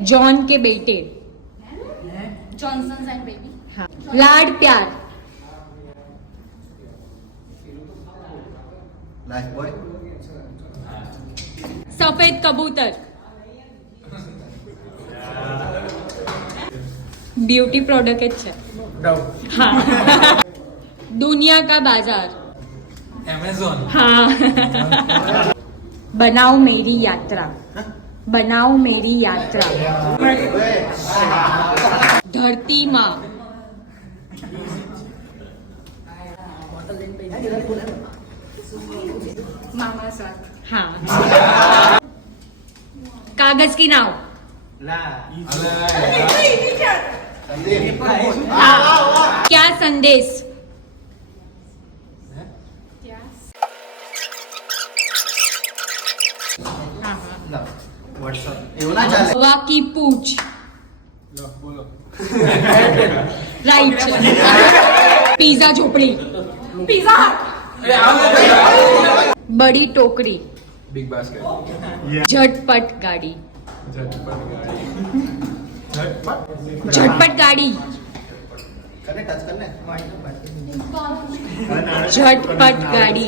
John के बेटे। Johnson and baby. हाँ। लाड प्यार। Life boy. सफेद कबूतर। ब्यूटी प्रोडक्ट है। हाँ। दुनिया का बाजार। Amazon। हाँ। बनाओ मेरी यात्रा। बनाओ मेरी यात्रा। धरती माँ। मामा साथ। हाँ। कागज की नाव। क्या संदेश। हवा की पूछ। राइट। पिज्जा झोपड़ी। पिज्जा। बड़ी टोकरी। Big basket। झटपट गाड़ी। झटपट गाड़ी। करने टच करने झटपट गाड़ी।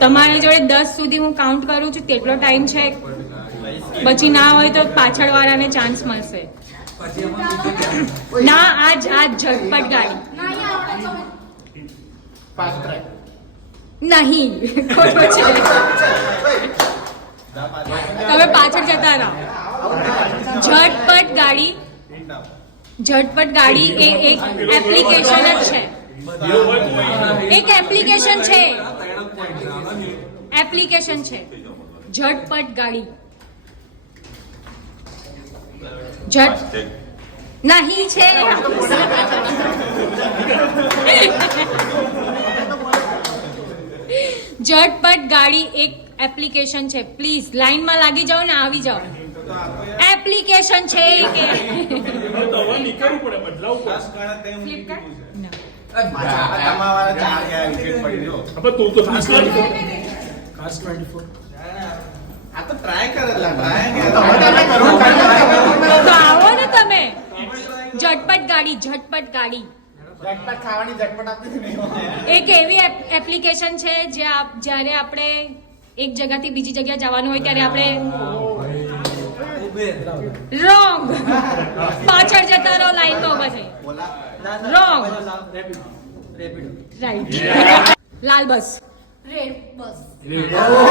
તમારી જોડે 10 સુધી હું કાઉન્ટ કરું છું તેટલો ટાઈમ છે, પછી ના હોય તો પાછળ વાળાને ચાન્સ મળશે. ના આજ ઝટપટ ગાડી નહીં. ખોટો છે. તમે પાછળ જતા રહો. ઝટપટ ગાડી. ઝટપટ ગાડી એ એક એપ્લિકેશન જ છે. એક એપ્લિકેશન છે. એપ્લિકેશન છે ઝટપટ ગાડી. નહીં છે. ઝટપટ ગાડી એક એપ્લિકેશન છે. પ્લીઝ લાઈનમાં લાગી જાઓ ને આવી જાઓ. એપ્લિકેશન છે કે તો આવો ને તમે. ઝટપટ ગાડી. ઝટપટ ગાડી એક એવી એપ્લિકેશન છે જ્યારે આપણે એક જગ્યાથી બીજી જગ્યા જવાનું હોય ત્યારે આપણે રોંગ પાછળ જતા રહો લાઈનમાં ઉભા થઈ. રોંગ. રાઈટ. લાલ બસ. રેડ બસ.